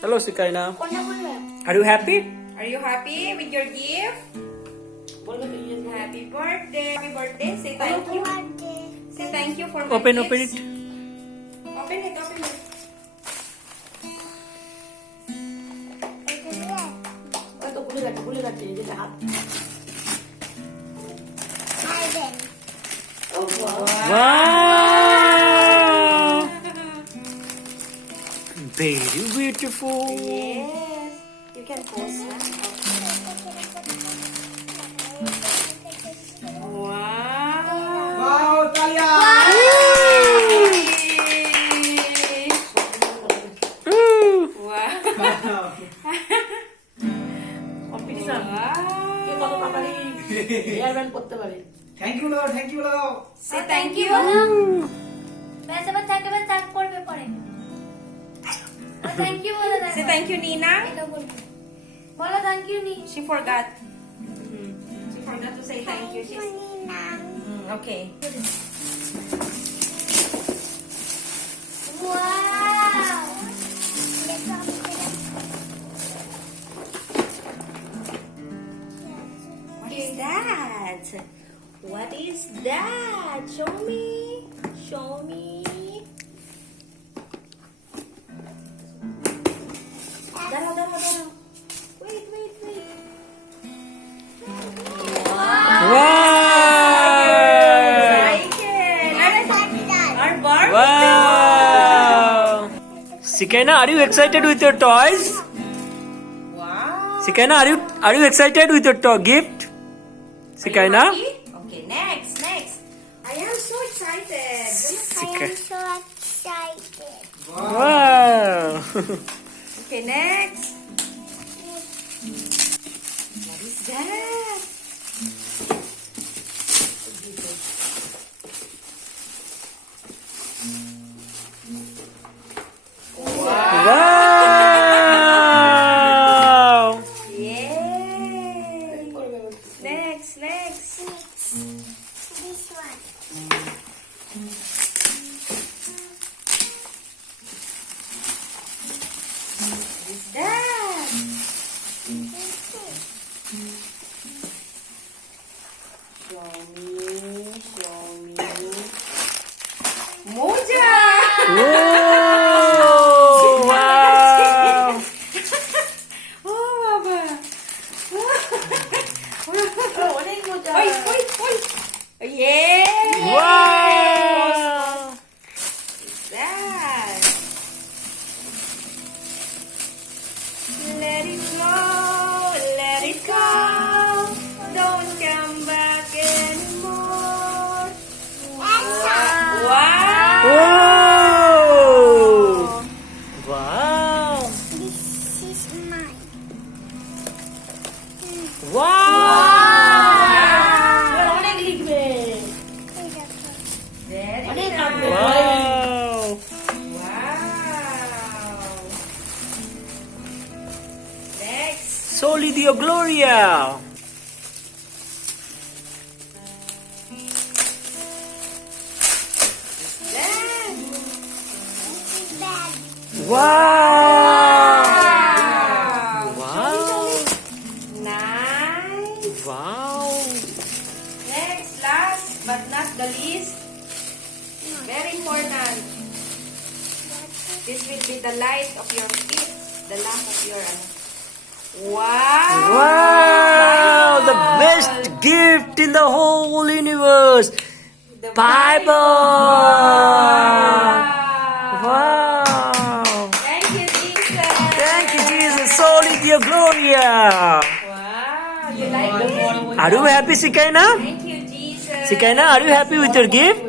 Hello, Shekinah. Are you happy? Are you happy with your gift? Happy birthday. Happy birthday. Say thank you. Say thank you for my Open gifts. it. Open it. Wow! Very beautiful. Yes. You can pause that. Wow. Wow, Talia! Wow. Thank you, Lord. Thank you, Lord. Say thank you. Say thank you, Nina. She forgot. She forgot to say thank you. Okay. What is that? What is that? Show me. Show me. Dala. Wait. Wow! Our Barbie. Wow! Shekinah, are you excited with your toys? Wow. Shekinah, are you excited with your gift? Shekinah? Okay, next. I am so excited. Wow! Okay, next. What is that? Wow! Yay! Next. What is that? Show me. Moja! Whoa! Wow! Oh, Baba. Wait. Yeah! Wow! That. Let it go. Don't come back anymore. Wow. Whoa! Wow! Wow! Very nice. Wow! Wow. Next. Soli Dio Gloria! That. Wow! Wow. Wow! Nice. Wow! Next, last but not the least, very important. This will be the light of your feet, the lamp of your wow! Wow! The best gift in the whole universe! The Bible! Wow! Wow! Thank you, Jesus. Thank you, Jesus! Soli Dio Gloria! Wow! You like it? Are you happy, Shekinah? Thank you, Jesus. Shekinah, are you happy with your gift?